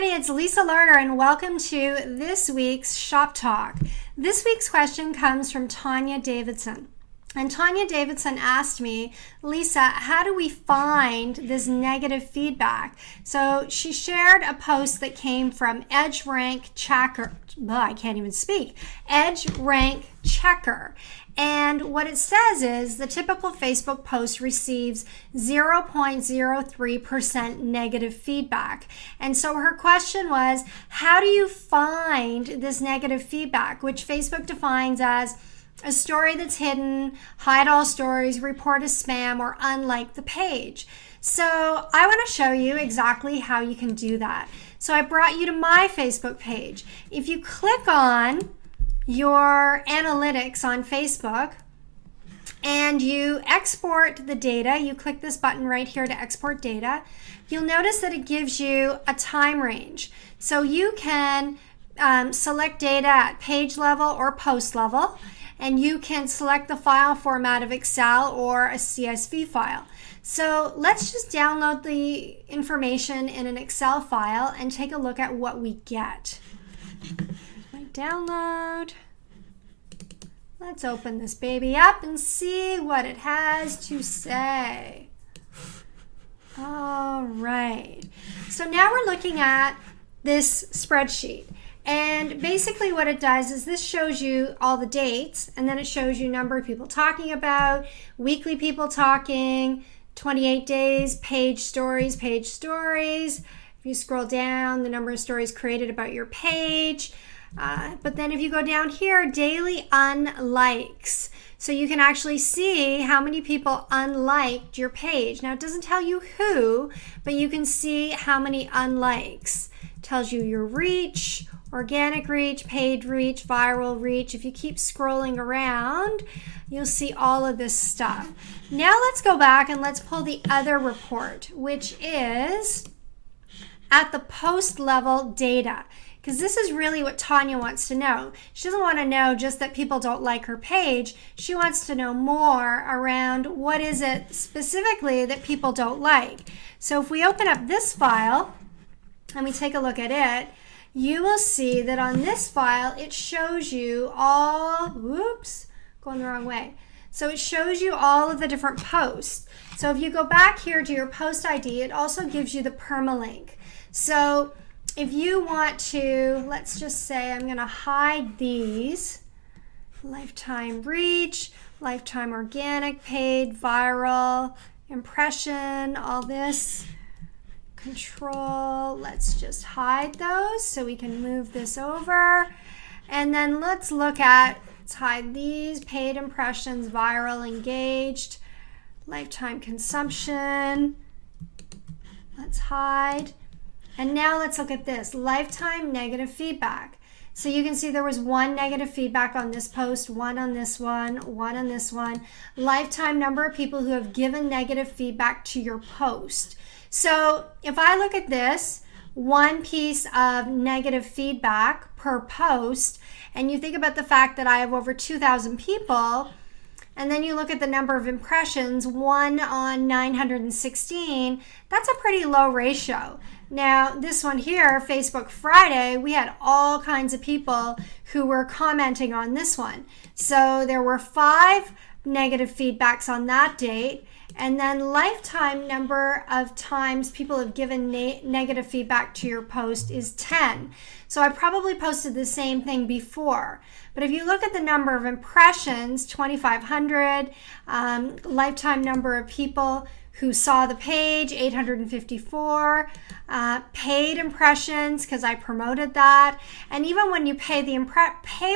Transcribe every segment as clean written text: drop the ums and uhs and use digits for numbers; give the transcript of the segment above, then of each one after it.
everybody, it's Lisa Larder and welcome to this week's Shop Talk. This week's question comes from Tanya Davidson. And Tanya Davidson asked me, Lisa, how do we find this negative feedback? So she shared a post that came from EdgeRank Checker. I can't even speak. EdgeRank Checker. And what it says is the typical Facebook post receives 0.03% negative feedback. And so her question was, how do you find this negative feedback, which Facebook defines as a story that's hidden, hide all stories, report as spam, or unlike the page. So I want to show you exactly how you can do that. So I brought you to my Facebook page. If you click on your analytics on Facebook and you export the data, you click this button right here to export data, you'll notice that it gives you a time range. So you can select data at page level or post level, and you can select the file format of Excel or a CSV file. So let's just download the information in an Excel file and take a look at what we get. My download. Let's open this baby up and see what it has to say. All right. So now we're looking at this spreadsheet. And basically what it does is this shows you all the dates, and then it shows you number of people talking about, weekly people talking, 28 days, page stories. If you scroll down, the number of stories created about your page. But then if you go down here, daily unlikes. So you can actually see how many people unliked your page. Now it doesn't tell you who, but you can see how many unlikes. It tells you your reach, organic reach, paid reach, viral reach. If you keep scrolling around, you'll see all of this stuff. Now let's go back and let's pull the other report, which is at the post level data. Because this is really what Tanya wants to know. She doesn't want to know just that people don't like her page. She wants to know more around what is it specifically that people don't like. So if we open up this file and we take a look at it, you will see that on this file, it shows you all, going the wrong way. So it shows you all of the different posts. So if you go back here to your post ID, it also gives you the permalink. So if you want to, let's just say I'm going to hide these, lifetime reach, lifetime organic, paid, viral, impression, all this. Control, let's just hide those so we can move this over. And then let's look at, let's hide these, paid impressions, viral, engaged, lifetime consumption. Let's hide. And now let's look at this, lifetime negative feedback. So you can see there was one negative feedback on this post, one on this one, one on this one. Lifetime number of people who have given negative feedback to your post. So if I look at this, one piece of negative feedback per post, and you think about the fact that I have over 2,000 people, and then you look at the number of impressions, 1 on 916, that's a pretty low ratio. Now, this one here, Facebook Friday, we had all kinds of people who were commenting on this one. So there were 5 negative feedbacks on that date. And then lifetime number of times people have given negative feedback to your post is 10. So I probably posted the same thing before. But if you look at the number of impressions, 2,500, lifetime number of people who saw the page, 854, paid impressions because I promoted that. And even when you pay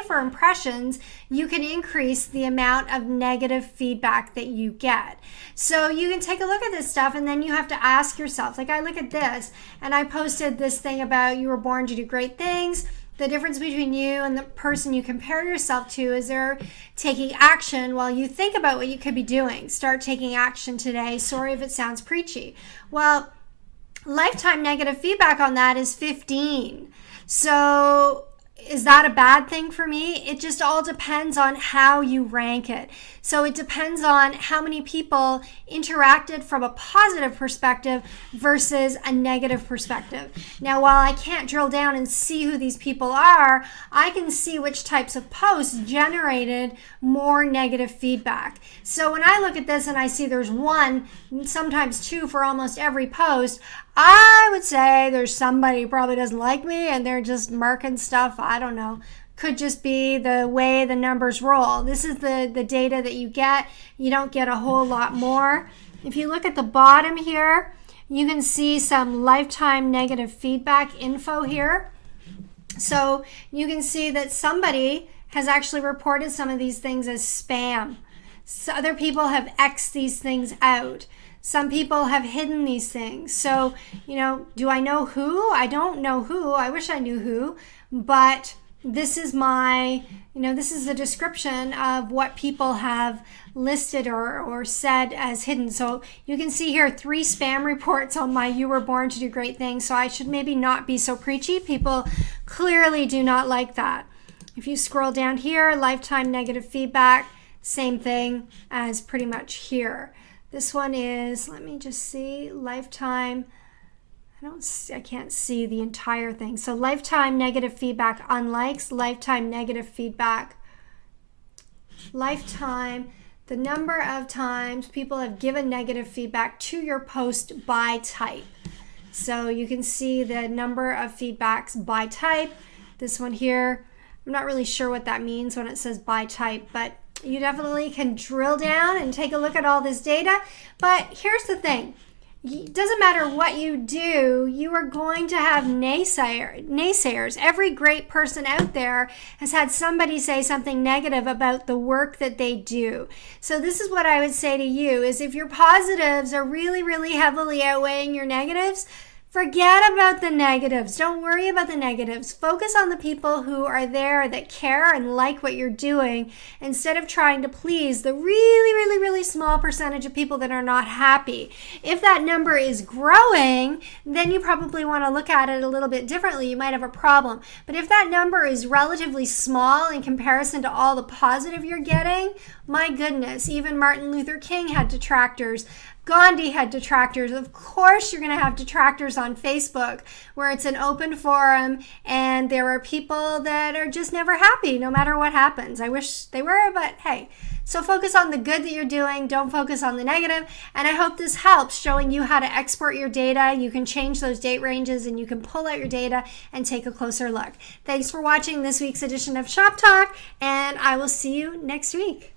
for impressions, you can increase the amount of negative feedback that you get. So you can take a look at this stuff, and then you have to ask yourself, like I look at this and I posted this thing about you were born to do great things. The difference between you and the person you compare yourself to is they're taking action while you think about what you could be doing. Start taking action today. Sorry if it sounds preachy. Well, lifetime negative feedback on that is 15. So is that a bad thing for me? It just all depends on how you rank it. So it depends on how many people interacted from a positive perspective versus a negative perspective. Now, while I can't drill down and see who these people are, I can see which types of posts generated more negative feedback. So when I look at this and I see there's one, sometimes two for almost every post, I would say there's somebody who probably doesn't like me and they're just marking stuff. I don't know. Could just be the way the numbers roll. This is the data that you get. You don't get a whole lot more. If you look at the bottom here, you can see some lifetime negative feedback info here. So you can see that somebody has actually reported some of these things as spam. So other people have X'd these things out. Some people have hidden these things. So, do I know who? I don't know who. I wish I knew who. But this is this is the description of what people have listed or said as hidden. So you can see here 3 spam reports on my "You Were Born to Do Great Things." So I should maybe not be so preachy. People clearly do not like that. If you scroll down here, lifetime negative feedback, same thing as pretty much here. This one is, let me just see, lifetime. I can't see the entire thing. So lifetime negative feedback unlikes, lifetime negative feedback, lifetime, the number of times people have given negative feedback to your post by type. So you can see the number of feedbacks by type. This one here, I'm not really sure what that means when it says by type, but you definitely can drill down and take a look at all this data. But here's the thing. It doesn't matter what you do, you are going to have naysayers. Every great person out there has had somebody say something negative about the work that they do. So this is what I would say to you, is if your positives are really, really heavily outweighing your negatives, forget about the negatives. Don't worry about the negatives. Focus on the people who are there that care and like what you're doing, instead of trying to please the really, really, really small percentage of people that are not happy. If that number is growing, then you probably want to look at it a little bit differently. You might have a problem. But if that number is relatively small in comparison to all the positive you're getting, my goodness, even Martin Luther King had detractors. Gandhi had detractors. Of course you're going to have detractors on Facebook, where it's an open forum and there are people that are just never happy no matter what happens. I wish they were, but hey. So focus on the good that you're doing. Don't focus on the negative. And I hope this helps, showing you how to export your data. You can change those date ranges and you can pull out your data and take a closer look. Thanks for watching this week's edition of Shop Talk, and I will see you next week.